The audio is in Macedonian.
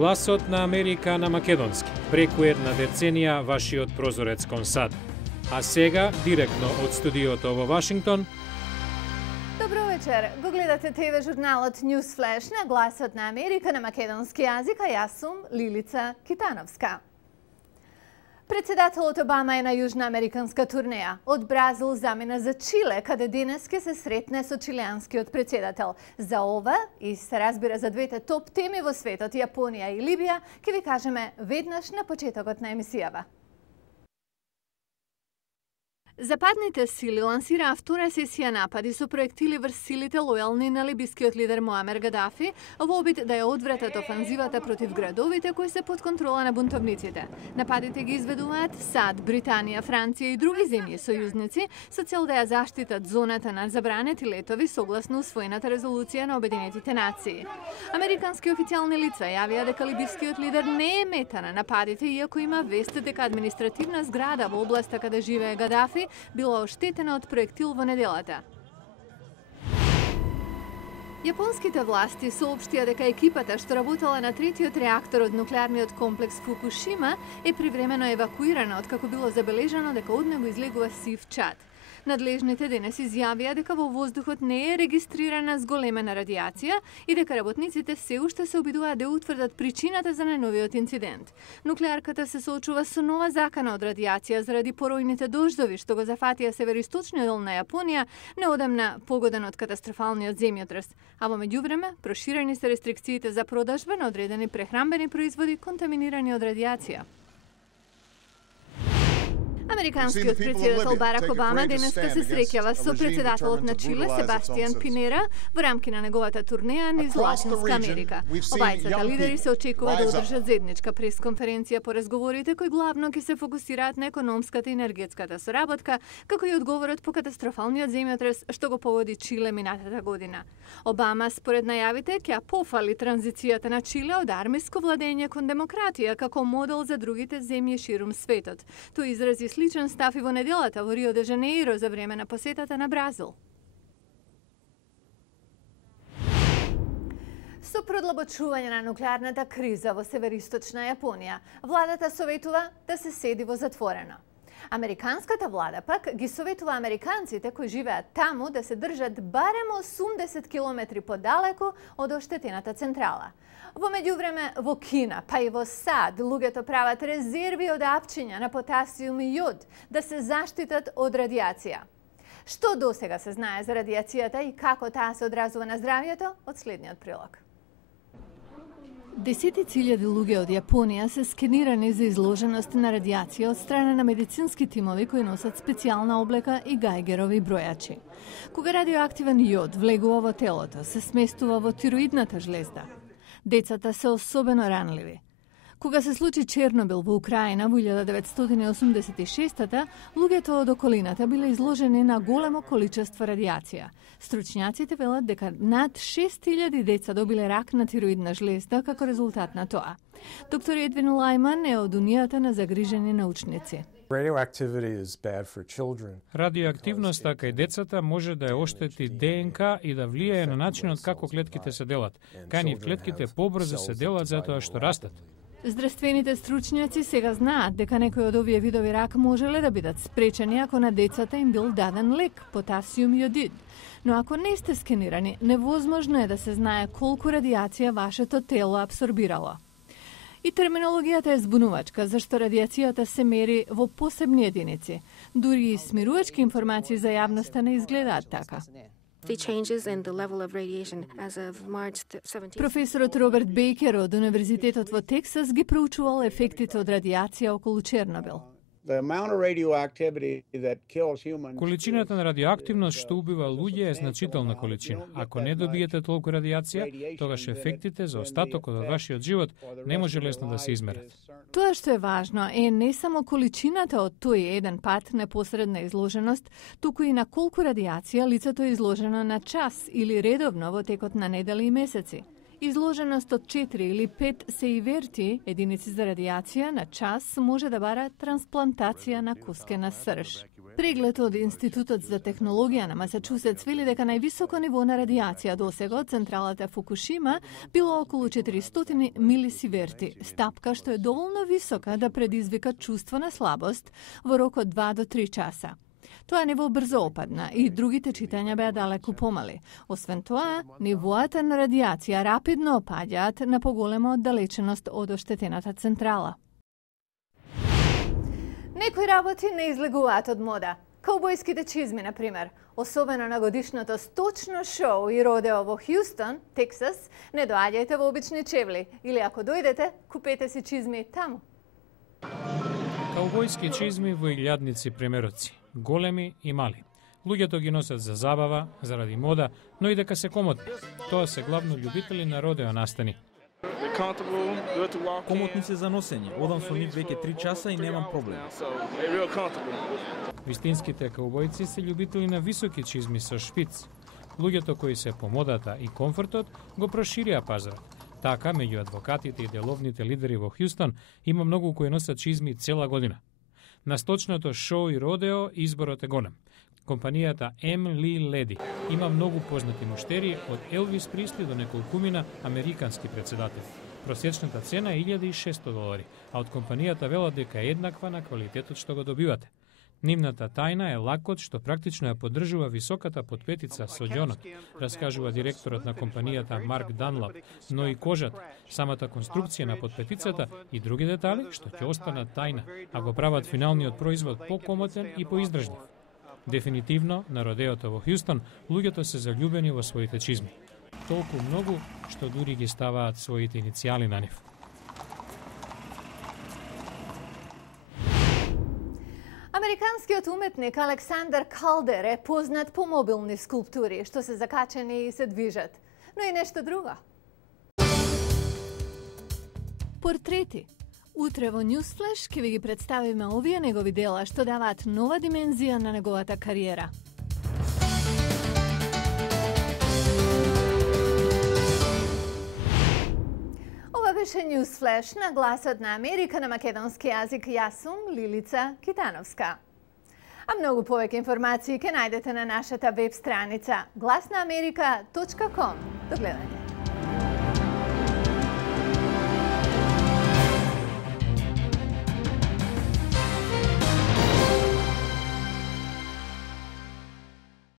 Гласот на Америка на македонски. Преку една деценија вашиот прозорец кон САД. А сега, директно од студиото во Вашингтон. Добро вечер. Го гледате ТВ журналот Newsflash на Гласот на Америка на македонски јазик, а јас сум Лилица Китановска. Председателот Обама е на јужноамериканска турнеја. Од Бразил замина за Чиле, каде денес ќе се сретне со чилијанскиот председател. За ова и се разбира за двете топ теми во светот, Јапонија и Либија, ќе ви кажеме веднаш на почетокот на емисијава. Западните сили лансираа втора сесија напади со проектили врз силите лојални на либискиот лидер Муамер Гадафи во обид да ја одвратат офанзивата против градовите кои се под контрола на бунтовниците. Нападите ги изведуваат САД, Британија, Франција и други земји сојузници со цел да ја заштитат зоната на забранети летови согласно усвоената резолуција на Обединетите нации. Американски официјални лица јавија дека либискиот лидер не е мета на нападите, иако има вест дека административна зграда во областа каде живее Гадафи била оштетена од проектил во неделата. Јапонските власти соопштија дека екипата што работела на третиот реактор од нуклеарниот комплекс Фукушима е привремено евакуирана откако било забележано дека од него излегува сив чад. Надлежните денес изјавија дека во воздухот не е регистрирана зголемена радијација и дека работниците се уште се обидуваат да утврдат причината за најновиот инцидент. Нуклеарката се соочува со нова закана од радијација заради поројните дождови што го зафатија североисточниот дел на Јапонија неодамна погоден од катастрофалниот земјотрес. А во меѓувреме проширени се рестрикциите за продажба на одредени прехранбени производи контаминирани од радијација. Американскиот председател Барак Обама денеска се среќава со председателот на Чиле Себастијан Пинера во рамки на неговата турнеја низ Латинска Америка. Обајцата лидери се очекува да одржат заедничка пресконференција по разговорите кои главно ќе се фокусираат на економската и енергетската соработка, како и одговорот по катастрофалниот земјотрес што го погоди Чиле минатата година. Обама според најавите ќе пофали транзицијата на Чиле од армиско владење кон демократија како модел за другите земји ширум светот. Тој изрази сличен став и во неделата во Рио де Жанеиро за време на посетата на Бразил. Со продлабочување на нуклеарната криза во североисточна Јапонија, владата советува да се седи во затворено. Американската влада пак ги советува американците кои живеат таму да се држат барем 80 километри подалеку од оштетената централа. Во меѓувреме во Кина, па и во САД, луѓето прават резерви од апчиња на потасиум и јод да се заштитат од радијација. Што досега се знае за радијацијата и како таа се одразува на здравјето од следниот прилог. Десетици илјади луѓе од Јапонија се скенирани за изложеност на радијација од страна на медицински тимови кои носат специјална облека и гајгерови бројачи. Кога радиоактивен јод влегува во телото, се сместува во тироидната жлезда. Децата се особено ранливи. Кога се случи Чернобил во Украина во 1986-та, луѓето од околината биле изложени на големо количество радијација. Стручњаците велат дека над 6000 деца добиле рак на тироидна жлезда како резултат на тоа. Доктор Едвин Лајман е од Унијата на загрижени научници. Радиоактивноста кај децата може да ја оштети ДНК и да влијае на начинот како клетките се делат. Кај нив клетките побрзо се делат затоа што растат. Здравствените стручњаци сега знаат дека некои од овие видови рак можеле да бидат спречени ако на децата им бил даден лек, потасиум јодид. Но ако не сте скенирани, невозможно е да се знае колку радијација вашето тело абсорбирало. И терминологијата е збунувачка, зашто радијацијата се мери во посебни единици. Дури и смирувачки информации за јавноста не изгледаат така. Професорот Роберт Бейкер од Универзитетот во Тексас ги проучувал ефектите од радијација околу Чернобил. Количината на радиоактивност што убива луѓе е значителна количина. Ако не добиете толку радијација, тогаш ефектите за остатокот од вашиот живот не може лесно да се измерат. Тоа што е важно е не само количината од тој еден пат непосредна изложеност, туку и на колку радијација лицето е изложено на час или редовно во текот на недели и месеци. Изложеност од 4 или 5 сеиверти, единици за радијација на час, може да бара трансплантација на коскена срж. Преглед од Институтот за технологија на Масачусетс вели дека највисоко ниво на радиација досега од централата Фукушима било околу 400 милисиверти, стапка што е доволно висока да предизвика чувство на слабост во рок од 2 до 3 часа. Тоа ниво брзо опадна и другите читања беа далеку помали. Освен тоа, нивоата на радиација рапидно опаѓаат на поголема оддалеченост од оштетената централа. Некои работи не излегуваат од мода. Каубојските чизми, например. Особено на годишното сточно шоу и родео во Хјустон, Тексас, не доаѓајте во обични чевли. Или ако дојдете, купете си чизми таму. Каубојски чизми во илјадници премероци, големи и мали. Луѓето ги носат за забава, заради мода, но и дека се комотни. Тоа се главно љубители на родео настани. Комотни се за носење. Одам со нив веќе 3 часа и немам проблем. Вистинските каубојци се љубители на високи чизми со шпиц. Луѓето кои се по модата и комфортот го проширија пазарот. Така, меѓу адвокатите и деловните лидери во Хјустон има многу кои носат чизми цела година. На сточното шоу и родео изборот е голем. Компанијата M. Lee Ledy има многу познати муштери од Елвис Присли до неколкумина американски председатели. Просечната цена е $1.600, а од компанијата велат дека е еднаква на квалитетот што го добивате. Нивната тајна е лакот што практично ја поддржува високата подпетица со ѓонот, раскажува директорот на компанијата Марк Данлап, но и кожата, самата конструкција на подпетицата и други детали што ќе останат тајна, а го прават финалниот производ покомотен и поиздржлив. Дефинитивно, на родеото во Хјустон, луѓето се заљубени во своите чизми. Толку многу, што дури ги ставаат своите иницијали на нив. Американскиот уметник Александър Калдер е познат по мобилни скулптури, што се закачени и се движат. Но и нешто друго. Портрети. Утре во Newsflash ќе ви ги представиме овие негови дела што даваат нова димензија на неговата кариера. Ова беше Newsflash на Гласот на Америка на македонски јазик. Јас сум Лилица Китановска. А многу повеќе информации ќе најдете на нашата веб страница glasnaamerika.com. До гледање.